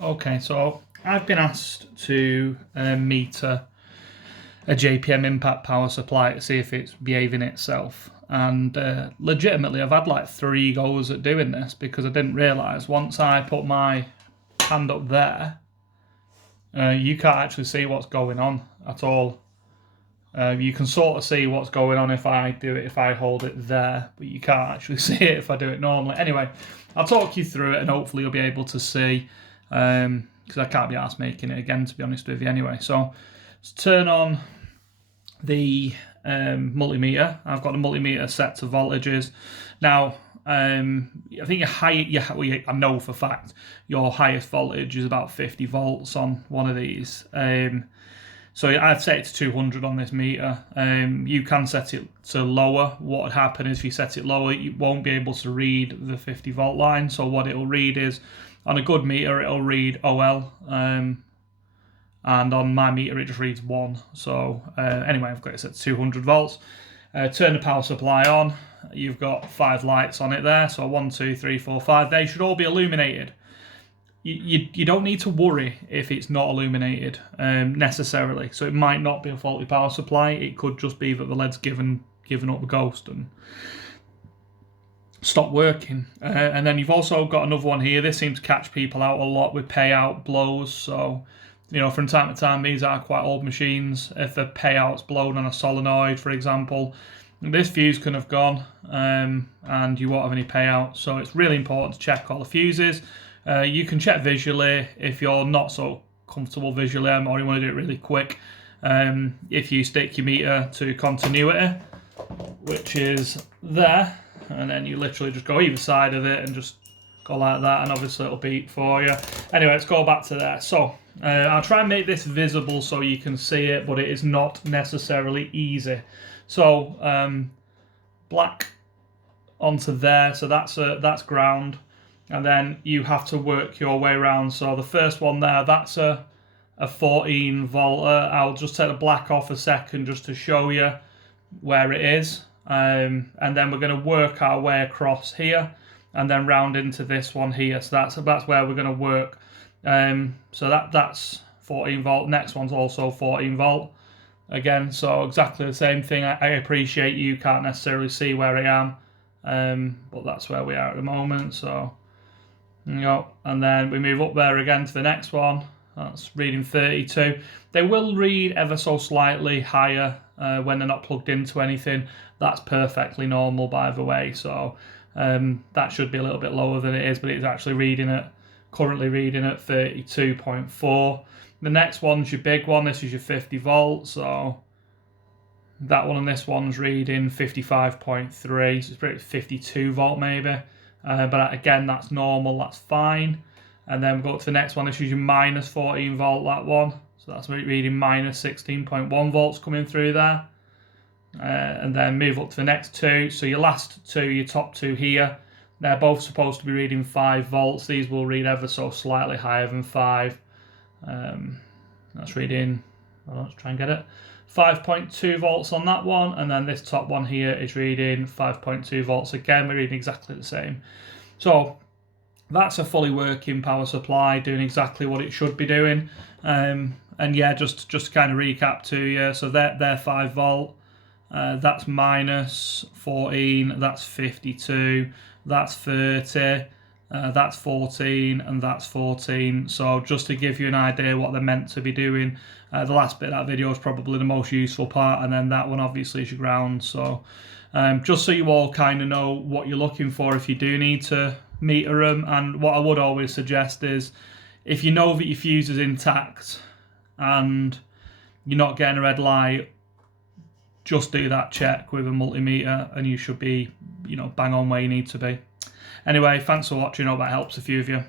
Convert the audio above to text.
Okay, so I've been asked to meter a JPM Impact power supply to see if it's behaving itself. And legitimately, I've had like 3 goes at doing this because I didn't realise once I put my hand up there, you can't actually see what's going on at all. You can sort of see what's going on if I do it, if I hold it there, but you can't actually see it if I do it normally. Anyway, I'll talk you through it and hopefully you'll be able to see, because I can't be asked making it again, to be honest with you anyway. So let's turn on the multimeter. I've got the multimeter set to voltages. Now, I think I know for a fact your highest voltage is about 50 volts on one of these. So I've set it to 200 on this meter. You can set it to lower. What would happen is if you set it lower, you won't be able to read the 50 volt line. So what it'll read is, on a good meter, it'll read OL. And on my meter, it just reads 1. So anyway, I've got it set to 200 volts. Turn the power supply on. You've got 5 lights on it there. So 1, 2, 3, 4, 5. They should all be illuminated. You don't need to worry if it's not illuminated necessarily. So it might not be a faulty power supply. It could just be that the lead's given up the ghost and stopped working. And then you've also got another one here. This seems to catch people out a lot with payout blows. So, you know, from time to time, these are quite old machines. If the payout's blown on a solenoid, for example, this fuse can have gone and you won't have any payout. So it's really important to check all the fuses. You can check visually if you're not so comfortable visually or you want to do it really quick. If you stick your meter to continuity, which is there, and then you literally just go either side of it and just go like that, and obviously it'll beep for you. Anyway, let's go back to there. So I'll try and make this visible so you can see it, but it is not necessarily easy. So black onto there, so that's ground. And then you have to work your way around. So the first one there, that's a 14 volt. I'll just take the black off a second just to show you where it is. And then we're going to work our way across here and then round into this one here. So that's where we're going to work. So that's 14 volt. Next one's also 14 volt. Again, so exactly the same thing. I appreciate you can't necessarily see where I am. But that's where we are at the moment. So, you know, and then we move up there again to the next one. That's reading 32. They will read ever so slightly higher when they're not plugged into anything. That's perfectly normal, by the way. So that should be a little bit lower than it is, but it's actually currently reading at 32.4. The next one's your big one. This is your 50 volts. So that one and this one's reading 55.3. So it's pretty 52 volt maybe. But again, that's normal, that's fine. And then we go to the next one. This is your minus 14 volt, that one. So that's reading minus 16.1 volts coming through there. And then move up to the next 2. So your last 2, your top 2 here, they're both supposed to be reading 5 volts. These will read ever so slightly higher than 5. That's reading, well, let's try and get it. 5.2 volts on that one, and then this top one here is reading 5.2 volts again. We're reading exactly the same. So that's a fully working power supply doing exactly what it should be doing. And yeah, just to kind of recap to you, so they're 5 volt, that's minus 14, that's 52, that's 30, that's 14, and that's 14. So just to give you an idea what they're meant to be doing, the last bit of that video is probably the most useful part, and then that one obviously is your ground. So just so you all kind of know what you're looking for if you do need to meter them. And what I would always suggest is, if you know that your fuse is intact and you're not getting a red light, just do that check with a multimeter and you should be, you know, bang on where you need to be. Anyway, thanks for watching. I hope that helps a few of you.